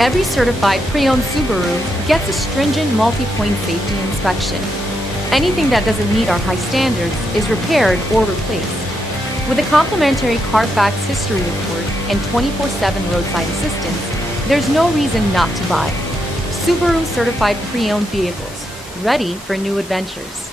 Every certified pre-owned Subaru gets a stringent multi-point safety inspection. Anything that doesn't meet our high standards is repaired or replaced. With a complimentary Carfax history report and 24/7 roadside assistance, there's no reason not to buy. Subaru certified pre-owned vehicles, ready for new adventures.